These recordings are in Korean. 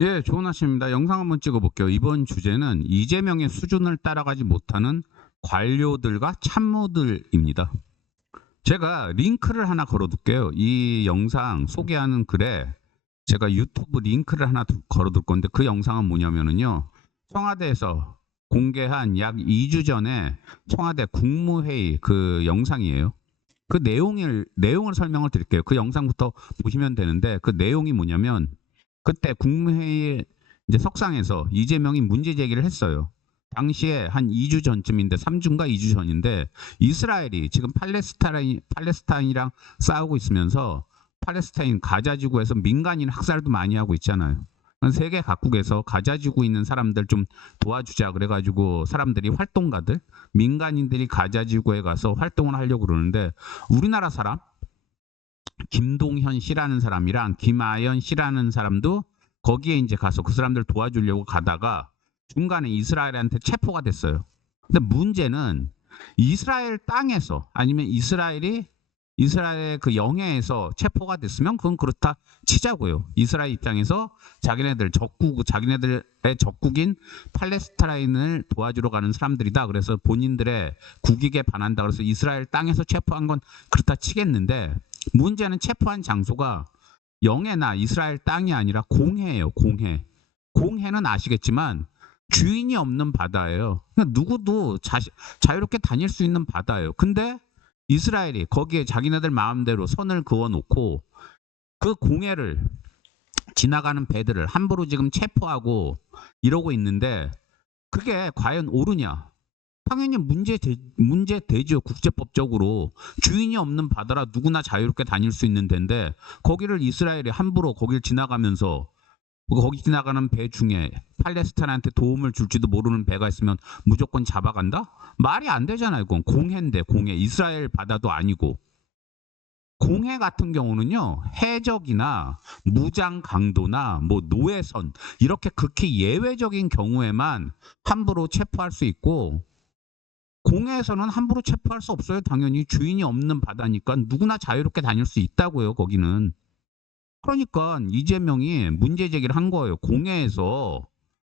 예, 좋은 아침입니다. 영상 한번 찍어볼게요. 이번 주제는 이재명의 수준을 따라가지 못하는 관료들과 참모들입니다. 제가 링크를 하나 걸어둘게요. 이 영상 소개하는 글에 제가 유튜브 링크를 하나 걸어둘 건데, 그 영상은 뭐냐면요, 청와대에서 공개한 약 2주 전에 청와대 국무회의 그 영상이에요. 그 내용을 설명을 드릴게요. 그 영상부터 보시면 되는데, 그 내용이 뭐냐면, 그때 국무회의 이제 석상에서 이재명이 문제 제기를 했어요. 당시에 한 2주 전쯤인데, 3주인가 2주 전인데, 이스라엘이 지금 팔레스타인이랑 싸우고 있으면서 팔레스타인 가자 지구에서 민간인 학살도 많이 하고 있잖아요. 세계 각국에서 가자 지구 있는 사람들 좀 도와주자 그래가지고 사람들이, 활동가들, 민간인들이 가자 지구에 가서 활동을 하려고 그러는데, 우리나라 사람 김동현 씨라는 사람이랑 김아연 씨라는 사람도 거기에 이제 가서 그 사람들 도와주려고 가다가 중간에 이스라엘한테 체포가 됐어요. 근데 문제는 이스라엘 땅에서, 아니면 이스라엘의 그 영해에서 체포가 됐으면 그건 그렇다 치자고요. 이스라엘 입장에서 자기네들의 적국인 팔레스타인을 도와주러 가는 사람들이다. 그래서 본인들의 국익에 반한다. 그래서 이스라엘 땅에서 체포한 건 그렇다 치겠는데, 문제는 체포한 장소가 영해나 이스라엘 땅이 아니라 공해예요. 공해는 아시겠지만 주인이 없는 바다예요. 누구도 자유롭게 다닐 수 있는 바다예요. 근데 이스라엘이 거기에 자기네들 마음대로 선을 그어놓고 그 공해를 지나가는 배들을 함부로 지금 체포하고 이러고 있는데, 그게 과연 옳으냐? 당연히 문제되죠. 국제법적으로 주인이 없는 바다라 누구나 자유롭게 다닐 수 있는 데인데, 거기를 이스라엘이 함부로 거길 지나가면서, 거기 지나가는 배 중에 팔레스타인한테 도움을 줄지도 모르는 배가 있으면 무조건 잡아간다? 말이 안 되잖아요. 그건 공해인데, 공해, 이스라엘 바다도 아니고. 공해 같은 경우는요, 해적이나 무장 강도나 뭐 노예선, 이렇게 극히 예외적인 경우에만 함부로 체포할 수 있고, 공해에서는 함부로 체포할 수 없어요. 당연히 주인이 없는 바다니까 누구나 자유롭게 다닐 수 있다고요. 거기는. 그러니까 이재명이 문제 제기를 한 거예요. 공해에서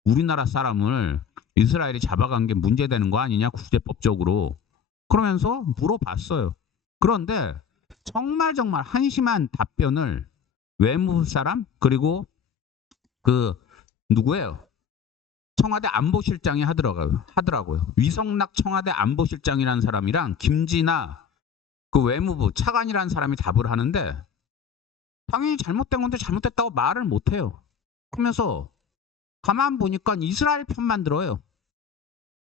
우리나라 사람을 이스라엘이 잡아간 게 문제되는 거 아니냐, 국제법적으로. 그러면서 물어봤어요. 그런데 정말 한심한 답변을 외무부 사람, 그리고 그 누구예요? 청와대 안보실장이 하더라고요. 위성락 청와대 안보실장이라는 사람이랑 김진아 그 외무부 차관이라는 사람이 답을 하는데, 당연히 잘못된 건데 잘못됐다고 말을 못해요. 그러면서 가만 보니까 이스라엘 편만 들어요.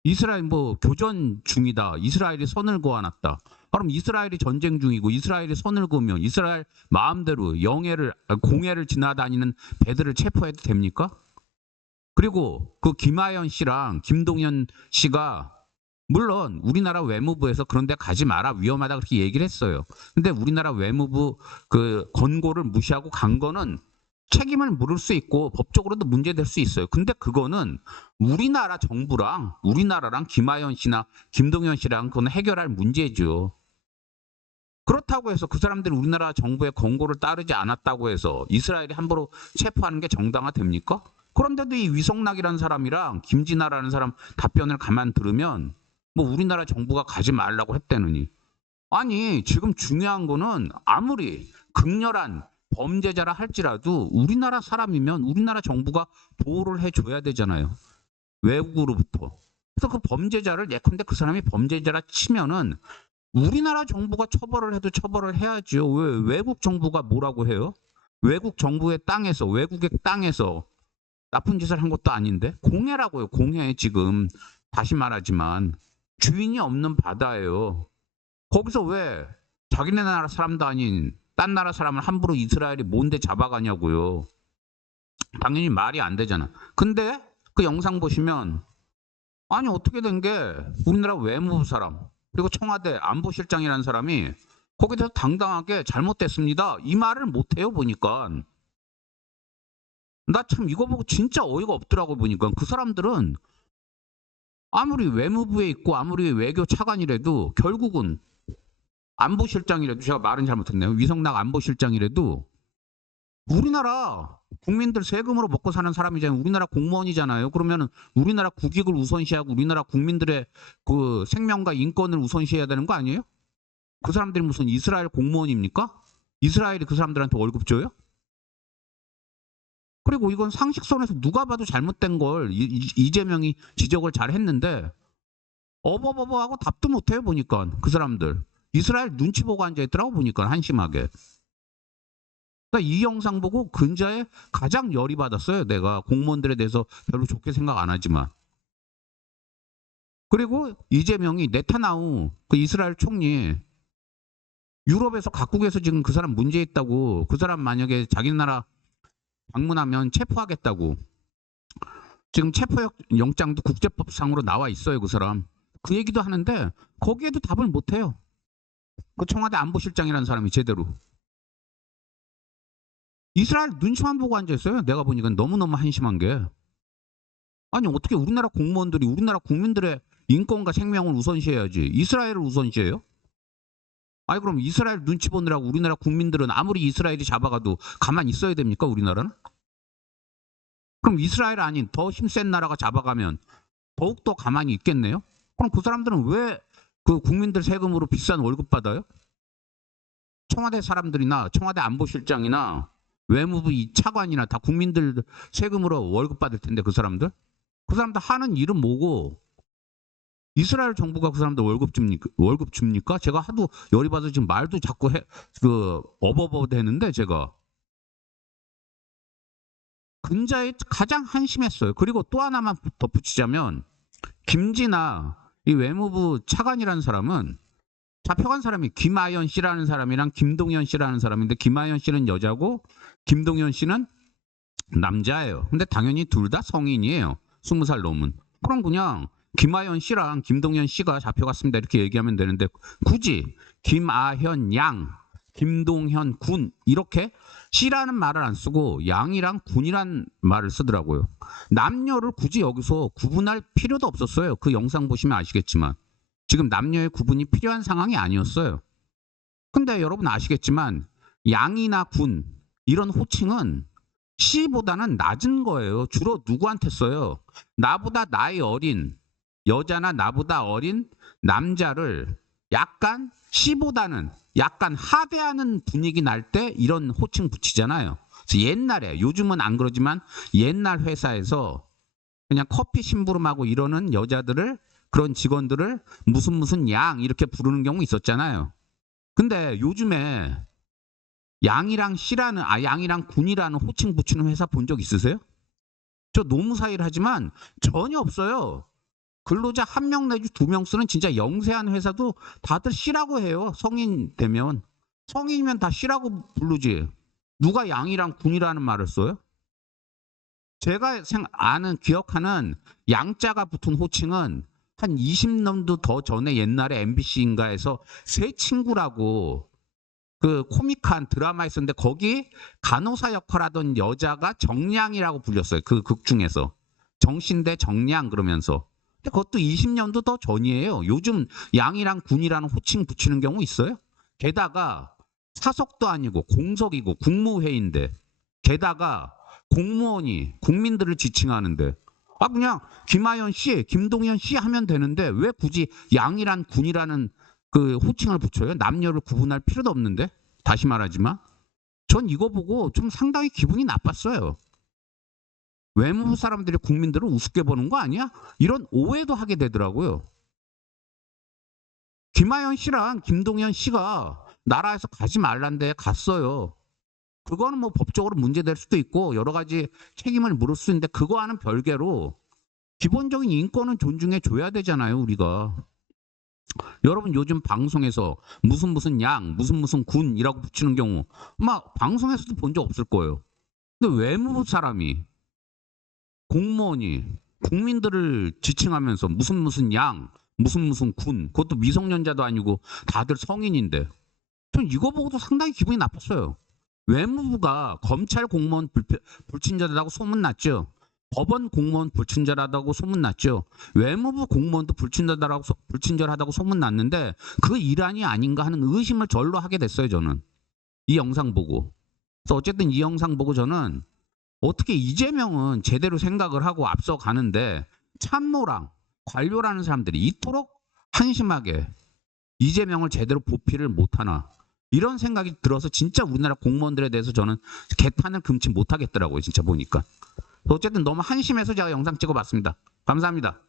이스라엘 뭐 교전 중이다, 이스라엘이 선을 그어놨다. 그럼 이스라엘이 전쟁 중이고 이스라엘이 선을 그으면 이스라엘 마음대로 공해를 지나다니는 배들을 체포해도 됩니까? 그리고 그 김하연 씨랑 김동현 씨가, 물론 우리나라 외무부에서 그런 데 가지 마라, 위험하다, 그렇게 얘기를 했어요. 근데 우리나라 외무부 그 권고를 무시하고 간 거는 책임을 물을 수 있고 법적으로도 문제될 수 있어요. 근데 그거는 우리나라랑 김하연 씨나 김동현 씨랑 그건 해결할 문제죠. 그렇다고 해서 그 사람들이 우리나라 정부의 권고를 따르지 않았다고 해서 이스라엘이 함부로 체포하는 게 정당화됩니까? 그런데도 이 위성락이라는 사람이랑 김진아라는 사람 답변을 가만 들으면, 뭐 우리나라 정부가 가지 말라고 했다느니. 아니, 지금 중요한 거는 아무리 극렬한 범죄자라 할지라도 우리나라 사람이면 우리나라 정부가 보호를 해줘야 되잖아요. 외국으로부터. 그래서 그 범죄자를, 예컨대 그 사람이 범죄자라 치면은 우리나라 정부가 처벌을 해도 처벌을 해야죠. 왜 외국 정부가 뭐라고 해요? 외국의 땅에서 나쁜 짓을 한 것도 아닌데, 공해라고요. 공해. 지금 다시 말하지만 주인이 없는 바다예요. 거기서 왜 자기네 나라 사람도 아닌 딴 나라 사람을 함부로 이스라엘이 뭔데 잡아가냐고요. 당연히 말이 안 되잖아. 근데 그 영상 보시면, 아니 어떻게 된 게, 우리나라 외무부 사람 그리고 청와대 안보실장이라는 사람이 거기서 당당하게 잘못됐습니다, 이 말을 못해요. 보니까 나 참 이거 보고 진짜 어이가 없더라고. 보니까 그 사람들은 아무리 외무부에 있고 아무리 외교 차관이라도, 결국은 안보실장이라도, 제가 말은 잘못했네요, 위성락 안보실장이라도 우리나라 국민들 세금으로 먹고 사는 사람이잖아요. 우리나라 공무원이잖아요. 그러면 우리나라 국익을 우선시하고 우리나라 국민들의 그 생명과 인권을 우선시해야 되는 거 아니에요? 그 사람들이 무슨 이스라엘 공무원입니까? 이스라엘이 그 사람들한테 월급 줘요? 그리고 이건 상식선에서 누가 봐도 잘못된 걸 이재명이 지적을 잘 했는데 어버버버하고 답도 못해요. 보니까 그 사람들 이스라엘 눈치 보고 앉아있더라고. 보니까 한심하게. 그러니까 이 영상 보고 근자에 가장 열이 받았어요. 내가 공무원들에 대해서 별로 좋게 생각 안 하지만. 그리고 이재명이 네타냐후 그 이스라엘 총리 유럽에서 각국에서 지금 그 사람 문제 있다고, 그 사람 만약에 자기 나라 방문하면 체포하겠다고, 지금 체포 영장도 국제법상으로 나와 있어요. 그 사람 그 얘기도 하는데 거기에도 답을 못해요. 그 청와대 안보실장이라는 사람이 제대로. 이스라엘 눈치만 보고 앉아있어요. 내가 보니까 너무너무 한심한 게, 아니 어떻게 우리나라 공무원들이 우리나라 국민들의 인권과 생명을 우선시해야지 이스라엘을 우선시해요? 아니 그럼 이스라엘 눈치 보느라고 우리나라 국민들은 아무리 이스라엘이 잡아가도 가만히 있어야 됩니까? 우리나라는? 그럼 이스라엘 아닌 더 힘센 나라가 잡아가면 더욱더 가만히 있겠네요? 그럼 그 사람들은 왜 그 국민들 세금으로 비싼 월급 받아요? 청와대 사람들이나 청와대 안보실장이나 외무부 이 차관이나 다 국민들 세금으로 월급 받을 텐데 그 사람들 하는 일은 뭐고 이스라엘 정부가 그 사람들 월급 줍니까? 제가 하도 열이 받아서 지금 말도 자꾸 어버버 되는데 제가 근자에 가장 한심했어요. 그리고 또 하나만 덧붙이자면 김진아 이 외무부 차관이라는 사람은 잡혀간 사람이 김아연 씨라는 사람이랑 김동연 씨라는 사람인데 김아연 씨는 여자고 김동연 씨는 남자예요. 근데 당연히 둘 다 성인이에요. 20살 넘은. 그럼 그냥 김아연 씨랑 김동연 씨가 잡혀갔습니다 이렇게 얘기하면 되는데 굳이 김아현 양, 김동현 군 이렇게 씨라는 말을 안 쓰고 양이랑 군이란 말을 쓰더라고요. 남녀를 굳이 여기서 구분할 필요도 없었어요. 그 영상 보시면 아시겠지만 지금 남녀의 구분이 필요한 상황이 아니었어요. 근데 여러분 아시겠지만 양이나 군 이런 호칭은 씨보다는 낮은 거예요. 주로 누구한테 써요? 나보다 나이 어린 여자나 나보다 어린 남자를 약간 씨보다는 약간 하대하는 분위기 날 때 이런 호칭 붙이잖아요. 그래서 옛날에, 요즘은 안 그러지만 옛날 회사에서 그냥 커피 심부름하고 이러는 여자들을, 그런 직원들을 무슨 양 이렇게 부르는 경우 있었잖아요. 근데 요즘에 양이랑 씨라는 양이랑 군이라는 호칭 붙이는 회사 본 적 있으세요? 저 노무사 일 하지만 전혀 없어요. 근로자 1명 내지 2명 쓰는 진짜 영세한 회사도 다들 씨라고 해요. 성인 되면. 성인이면 다 씨라고 부르지. 누가 양이랑 군이라는 말을 써요? 제가 기억하는 양자가 붙은 호칭은 한 20년도 더 전에 옛날에 MBC인가에서 새 친구라고 그 코믹한 드라마 있었는데 거기 간호사 역할하던 여자가 정량이라고 불렸어요. 그 극 중에서. 정신대 정량 그러면서. 근데 그것도 20년도 더 전이에요. 요즘 양이랑 군이라는 호칭 붙이는 경우 있어요? 게다가 사석도 아니고 공석이고 국무회의인데, 게다가 공무원이 국민들을 지칭하는데 그냥 김아연 씨, 김동연 씨 하면 되는데 왜 굳이 양이란 군이라는 그 호칭을 붙여요? 남녀를 구분할 필요도 없는데. 다시 말하지만 전 이거 보고 좀 상당히 기분이 나빴어요. 외무부 사람들이 국민들을 우습게 보는 거 아니야? 이런 오해도 하게 되더라고요. 김아연 씨랑 김동연 씨가 나라에서 가지 말란데 갔어요. 그거는 뭐 법적으로 문제될 수도 있고 여러 가지 책임을 물을 수 있는데 그거와는 별개로 기본적인 인권은 존중해 줘야 되잖아요, 우리가. 여러분 요즘 방송에서 무슨 양, 무슨 군이라고 붙이는 경우 막 방송에서도 본 적 없을 거예요. 근데 외무부 사람이, 공무원이 국민들을 지칭하면서 무슨 양, 무슨 군, 그것도 미성년자도 아니고 다들 성인인데 전 이거 보고도 상당히 기분이 나빴어요. 외무부가 검찰 공무원 불친절하다고 소문났죠. 법원 공무원 불친절하다고 소문났죠. 외무부 공무원도 불친절하다고 소문났는데 그 일환이 아닌가 하는 의심을 절로 하게 됐어요. 저는 이 영상 보고 그래서 어쨌든 이 영상 보고 저는 어떻게 이재명은 제대로 생각을 하고 앞서가는데 참모랑 관료라는 사람들이 이토록 한심하게 이재명을 제대로 보필을 못하나, 이런 생각이 들어서 진짜 우리나라 공무원들에 대해서 저는 개탄을 금치 못하겠더라고요. 진짜 보니까. 어쨌든 너무 한심해서 제가 영상 찍어봤습니다. 감사합니다.